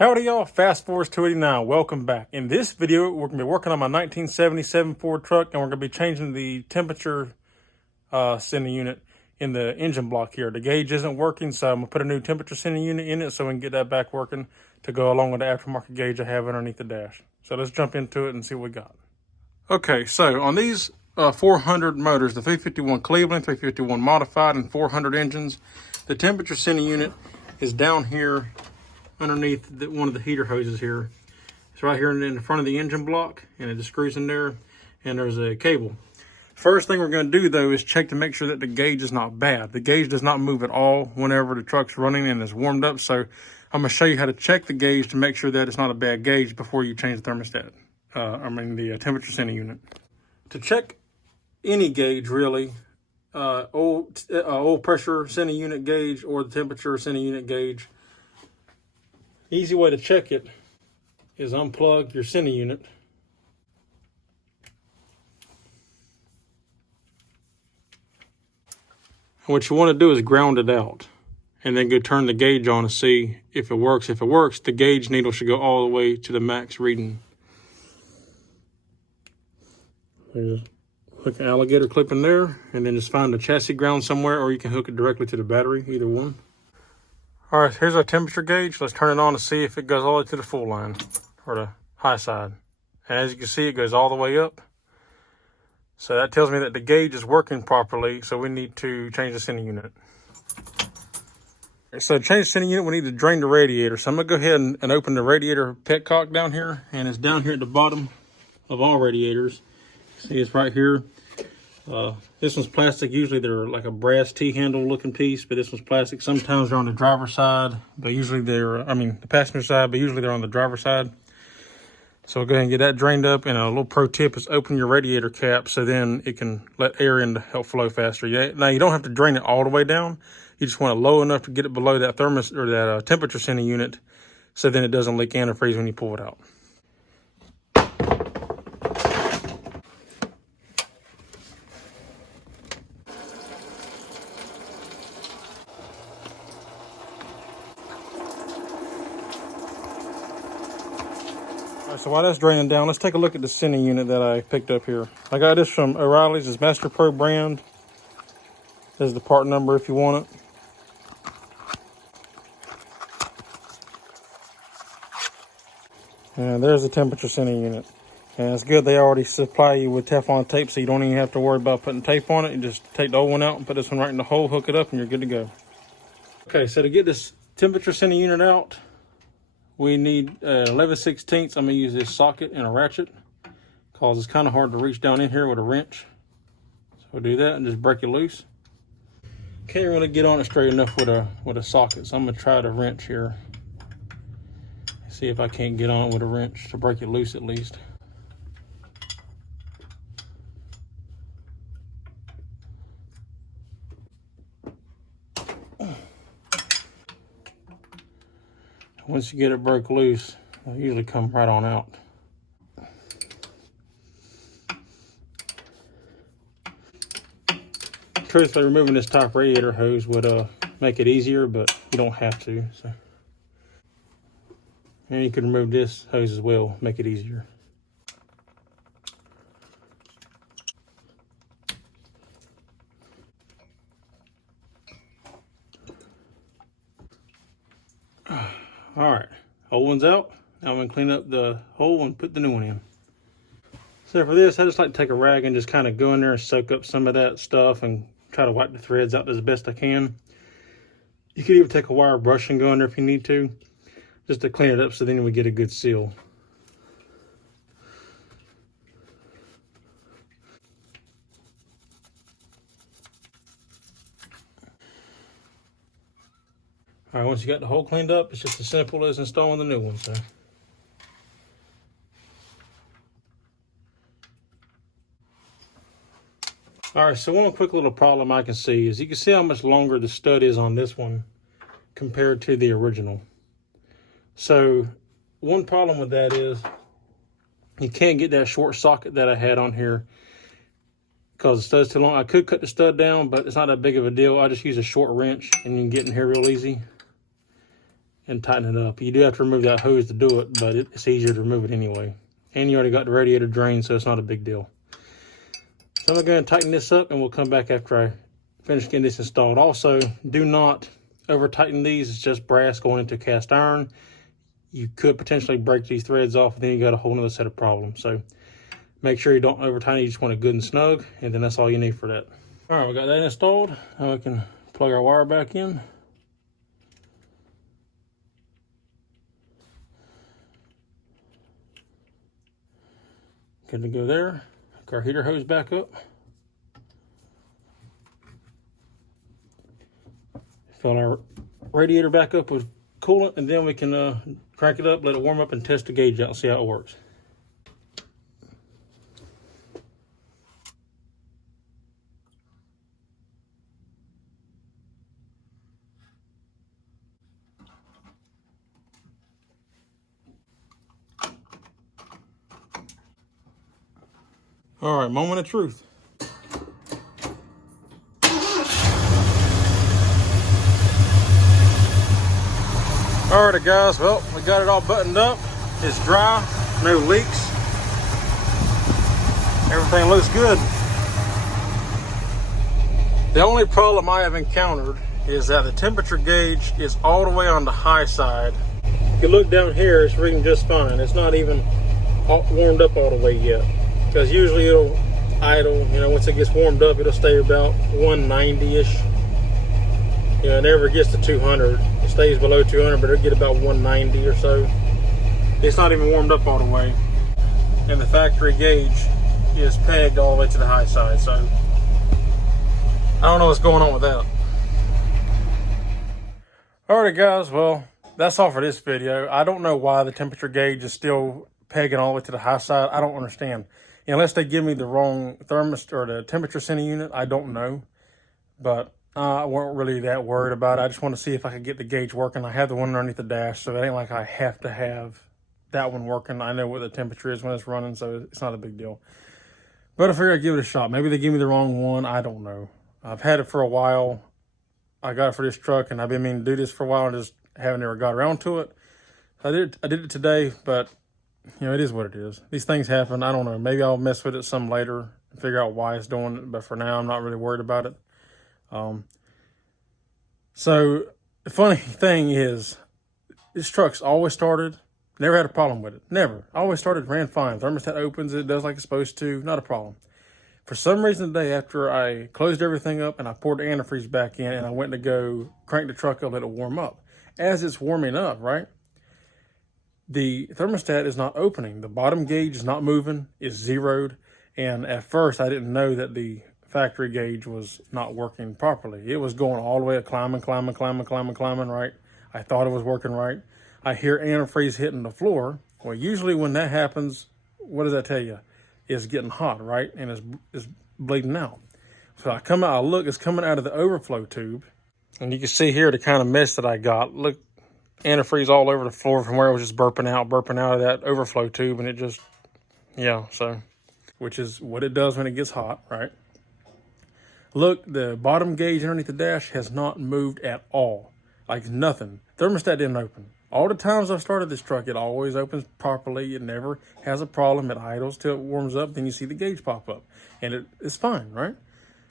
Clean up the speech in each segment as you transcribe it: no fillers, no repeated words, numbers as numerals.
Howdy y'all, Fast Forwards 289, welcome back. In this video, we're going to be working on my 1977 Ford truck, and we're going to be changing the temperature sending unit in the engine block here. The gauge isn't working, so I'm going to put a new temperature sending unit in it so we can get that back working to go along with the aftermarket gauge I have underneath the dash. So let's jump into it and see what we got. Okay, so on these 400 motors, the 351 Cleveland, 351 Modified, and 400 engines, the temperature sending unit is down here underneath one of the heater hoses here. It's right here in the front of the engine block, and it just screws in there, and there's a cable. First thing we're going to do though is check to make sure that the gauge is not bad. The gauge does not move at all whenever the truck's running and is warmed up, so I'm going to show you how to check the gauge to make sure that it's not a bad gauge before you change the thermostat. The temperature sending unit. To check any gauge really, oil pressure sending unit gauge or the temperature sending unit gauge, easy way to check it is unplug your sending unit. And what you want to do is ground it out and then go turn the gauge on to see if it works. If it works, the gauge needle should go all the way to the max reading. There's hook an alligator clip in there, and then just find the chassis ground somewhere, or you can hook it directly to the battery, either one. All right, here's our temperature gauge. Let's turn it on to see if it goes all the way to the full line, or the high side. And as you can see, it goes all the way up. So that tells me that the gauge is working properly, so we need to change the sending unit. So to change the sending unit, we need to drain the radiator. So I'm gonna go ahead and open the radiator petcock down here, and it's down here at the bottom of all radiators. See, it's right here. This one's plastic. Usually they're like a brass T-handle looking piece, but this one's plastic. Sometimes they're on the driver's side, but usually the passenger side, but usually they're on the driver's side. So we'll go ahead and get that drained up. And a little pro tip is open your radiator cap so then it can let air in to help flow faster. Now you don't have to drain it all the way down. You just want it low enough to get it below that temperature sending unit, so then it doesn't leak antifreeze when you pull it out. So while that's draining down, let's take a look at the sending unit that I picked up here. I got this from O'Reilly's. It's Master Pro brand. There's the part number if you want it. And there's the temperature sending unit. And it's good they already supply you with Teflon tape, so you don't even have to worry about putting tape on it. You just take the old one out and put this one right in the hole, hook it up, and you're good to go. Okay, so to get this temperature sending unit out, we need 11/16. I'm gonna use this socket and a ratchet because it's kind of hard to reach down in here with a wrench. So we'll do that and just break it loose. Can't really get on it straight enough with a socket, so I'm gonna try the wrench here. See if I can't get on it with a wrench to break it loose at least. Once you get it broke loose, it'll usually come right on out. Truthfully, removing this top radiator hose would make it easier, but you don't have to. So, and you can remove this hose as well, make it easier. All right, old one's out. Now I'm gonna clean up the hole and put the new one in. So for this, I just like to take a rag and just kind of go in there and soak up some of that stuff and try to wipe the threads out as best I can. You could even take a wire brush and go in there if you need to, just to clean it up so then we get a good seal. All right, once you got the hole cleaned up, it's just as simple as installing the new one. So, all right, so one quick little problem I can see is you can see how much longer the stud is on this one compared to the original. So one problem with that is you can't get that short socket that I had on here because the stud's too long. I could cut the stud down, but it's not that big of a deal. I just use a short wrench and you can get in here real easy. and tighten it up. You do have to remove that hose to do it, but it's easier to remove it anyway. And you already got the radiator drain, so it's not a big deal. So I'm going to go ahead and tighten this up, and we'll come back after I finish getting this installed. Also, do not over tighten these. It's just brass going into cast iron. You could potentially break these threads off, and then you got a whole nother set of problems. So make sure you don't over tighten. You just want it good and snug, and then that's all you need for that. All right, we got that installed. Now we can plug our wire back in. Good to go there. Hook our heater hose back up. Fill our radiator back up with coolant, and then we can crank it up, let it warm up, and test the gauge out and see how it works. All right, moment of truth. All right, guys, well, we got it all buttoned up. It's dry, no leaks. Everything looks good. The only problem I have encountered is that the temperature gauge is all the way on the high side. If you look down here, it's reading just fine. It's not even warmed up all the way yet. Because usually it'll idle, once it gets warmed up, it'll stay about 190-ish. It never gets to 200. It stays below 200, but it'll get about 190 or so. It's not even warmed up all the way. And the factory gauge is pegged all the way to the high side, so I don't know what's going on with that. Alright guys, well, that's all for this video. I don't know why the temperature gauge is still pegging all the way to the high side. I don't understand. Unless they give me the wrong thermostat or the temperature sending unit, I don't know. But I weren't really that worried about it. I just want to see if I could get the gauge working. I have the one underneath the dash, so it ain't like I have to have that one working. I know what the temperature is when it's running, so it's not a big deal. But I figured I'd give it a shot. Maybe they give me the wrong one. I don't know. I've had it for a while. I got it for this truck, and I've been meaning to do this for a while and just haven't ever got around to it. I did it today, but it is what it is. These things happen. I don't know. Maybe I'll mess with it some later and figure out why it's doing it. But for now, I'm not really worried about it. So the funny thing is, this truck's always started. Never had a problem with it. Never. Always started, ran fine. Thermostat opens, it does like it's supposed to. Not a problem. For some reason today, after I closed everything up and I poured the antifreeze back in and I went to go crank the truck up, let it warm up. As it's warming up, right? The thermostat is not opening. The bottom gauge is not moving, it's zeroed. And at first I didn't know that the factory gauge was not working properly. It was going all the way up, climbing, right? I thought it was working right. I hear antifreeze hitting the floor. Well, usually when that happens, what does that tell you? It's getting hot, right? And it's bleeding out. So I come out, I look, it's coming out of the overflow tube. And you can see here the kind of mess that I got. Look, antifreeze all over the floor from where it was just burping out of that overflow tube, and it just, so, which is what it does when it gets hot, right? Look, the bottom gauge underneath the dash has not moved at all, like nothing. Thermostat didn't open. All the times I've started this truck, it always opens properly. It never has a problem. It idles till it warms up, then you see the gauge pop up, and it's fine, right?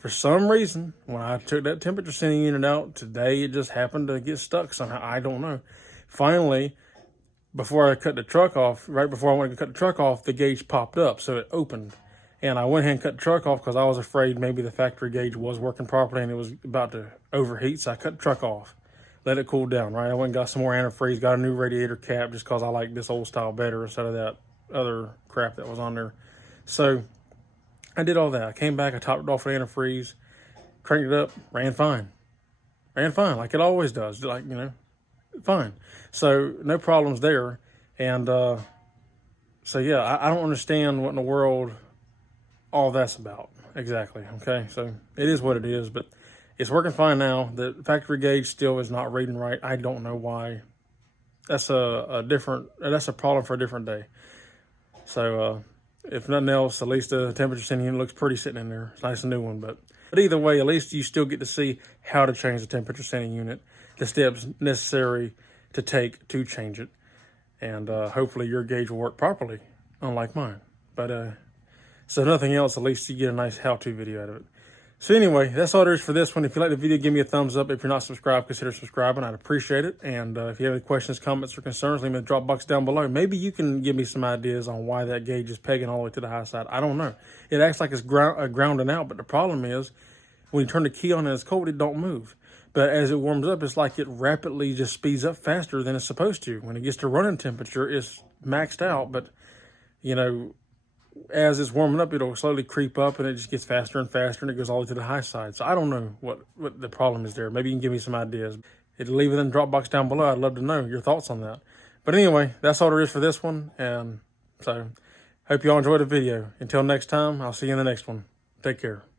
For some reason, when I took that temperature sending unit out today, it just happened to get stuck somehow. I don't know. Finally, before I cut the truck off, right before I went to cut the truck off, the gauge popped up, so it opened. And I went ahead and cut the truck off because I was afraid maybe the factory gauge was working properly and it was about to overheat, so I cut the truck off. Let it cool down, right? I went and got some more antifreeze, got a new radiator cap just because I like this old style better instead of that other crap that was on there. So I did all that. I came back, I topped it off with antifreeze, cranked it up, ran fine. Ran fine, like it always does, like, fine. So no problems there. And so yeah, I don't understand what in the world all that's about exactly, okay? So it is what it is, but it's working fine now. The factory gauge still is not reading right. I don't know why. That's that's a problem for a different day. So if nothing else, at least the temperature sending unit looks pretty sitting in there. It's a nice new one, but either way, at least you still get to see how to change the temperature sending unit, the steps necessary to take to change it. And hopefully your gauge will work properly, unlike mine. But so nothing else, at least you get a nice how-to video out of it. So anyway, that's all there is for this one. If you like the video, give me a thumbs up. If you're not subscribed, consider subscribing. I'd appreciate it. And if you have any questions, comments, or concerns, leave them in the drop box down below. Maybe you can give me some ideas on why that gauge is pegging all the way to the high side. I don't know. It acts like it's grounding out, but the problem is when you turn the key on and it's cold, it don't move. But as it warms up, it's like it rapidly just speeds up faster than it's supposed to. When it gets to running temperature, it's maxed out, but you know, as it's warming up, it'll slowly creep up and it just gets faster and faster and it goes all the way to the high side. So I don't know what the problem is there. Maybe you can give me some ideas. Leave it in the drop box down below. I'd love to know your thoughts on that. But anyway, that's all there is for this one. And so hope you all enjoyed the video. Until next time, I'll see you in the next one. Take care.